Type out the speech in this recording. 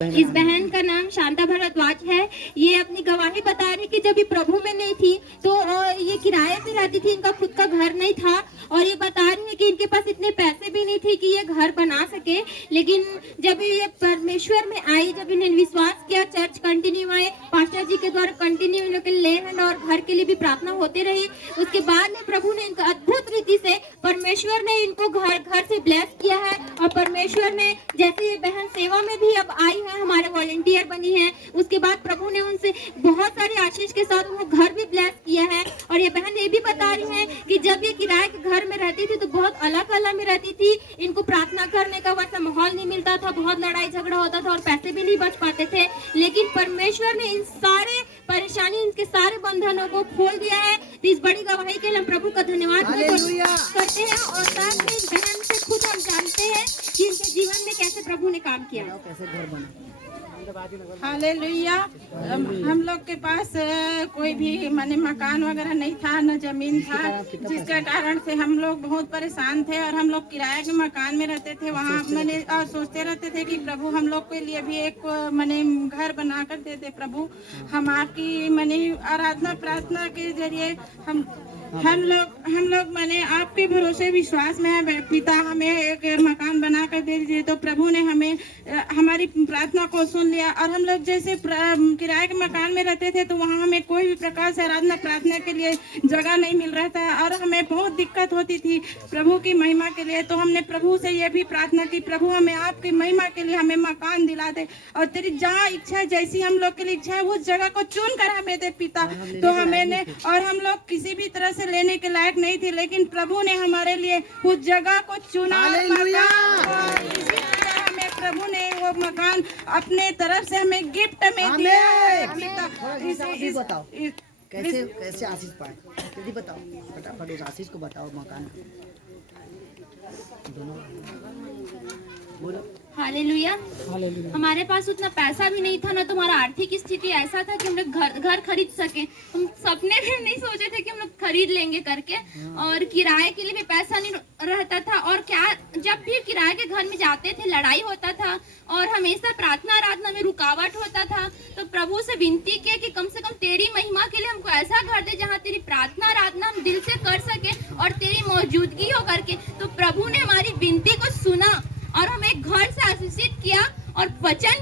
इस बहन का नाम शांता भारद्वाज है। ये अपनी गवाही बता रही कि जब ये प्रभु में नहीं थी तो ये किराए पे रहती थी, इनका खुद का घर नहीं था। और ये बता रही है कि इनके पास इतने पैसे भी नहीं थे कि ये घर बना सके। लेकिन जब ये परमेश्वर में आई, जब इन्हें विश्वास किया, चर्च कंटिन्यू आए, पास्टर जी के द्वारा कंटिन्यू इन लोग के लैंड और घर के लिए भी प्रार्थना होते रही। उसके बाद में प्रभु ने इनको अद्भुत रीति से परमेश्वर ने इनको घर से ब्लेस किया है। और परमेश्वर ने जैसे ये बहन सेवा में भी अब आई है, हमारे वॉलंटियर बनी है, उसके बाद प्रभु ने उनसे बहुत सारी आशीष के साथ उनको घर भी ब्लेस किया है। और ये बहन ये भी बता रही है कि जब ये किराए के घर में रहती थी तो बहुत अलग अलग में रहती थी, इनको प्रार्थना करने का वैसा माहौल नहीं मिलता था, बहुत लड़ाई झगड़ा होता था और पैसे भी नहीं बच पाते थे। लेकिन परमेश्वर ने इन सारे परेशानी, इनके सारे बंधनों को खोल दिया है। तो इस बड़ी गवाही के लिए हम प्रभु का धन्यवाद करते हैं। और साथ में इस बहन से खुद हम जानते हैं कि इनके जीवन में कैसे प्रभु ने काम किया, कैसे घर बना। हालेलुया। हम लोग के पास कोई भी माने मकान वगैरह नहीं था, न जमीन था, जिसके कारण से हम लोग बहुत परेशान थे। और हम लोग किराए के मकान में रहते थे। वहाँ मैंने सोचते रहते थे कि प्रभु हम लोग के लिए भी एक माने घर बना कर देते। प्रभु हम आपकी माने आराधना प्रार्थना के जरिए हम लोग माने आपके भरोसे विश्वास में है। पिता हमें एक मकान बना कर दे दीजिए। तो प्रभु ने हमें हमारी प्रार्थना को सुन लिया। और हम लोग जैसे किराए के मकान में रहते थे तो वहाँ हमें कोई भी प्रकार से आराधना प्रार्थना के लिए जगह नहीं मिल रहा था और हमें बहुत दिक्कत होती थी प्रभु की महिमा के लिए। तो हमने प्रभु से ये भी प्रार्थना की, प्रभु हमें आपकी महिमा के लिए हमें मकान दिला दे और तेरी जहाँ इच्छा है, जैसी हम लोग के लिए इच्छा है, उस जगह को चुन कर हमें दे पिता। तो हमें और हम लोग किसी भी तरह से लेने के लायक नहीं थे, लेकिन प्रभु ने हमारे लिए उस जगह को चुना। हमें प्रभु ने वो मकान अपने तरफ से हमें गिफ्ट में दिया। बताओ कैसे आशीष पाए, जल्दी बताओ फटाफट उस आशीष को बताओ। मकान दोनों बोलो। हालेलुया। हमारे पास उतना पैसा भी नहीं था, ना तुम्हारा आर्थिक स्थिति ऐसा था कि हम लोग घर खरीद सके। हम सपने में नहीं सोचे थे कि हम लोग खरीद लेंगे करके। और किराए के लिए भी पैसा नहीं रहता था। और क्या, जब भी किराए के घर में जाते थे लड़ाई होता था और हमेशा प्रार्थना आराधना में रुकावट होता था। तो प्रभु से विनती किया कि कम से कम तेरी महिमा के लिए हमको ऐसा घर दे जहाँ तेरी प्रार्थना आराधना हम दिल से कर सके और तेरी मौजूदगी हो करके। तो प्रभु ने हमारी विनती को सुना और हमें घर से आशीषित किया और वचन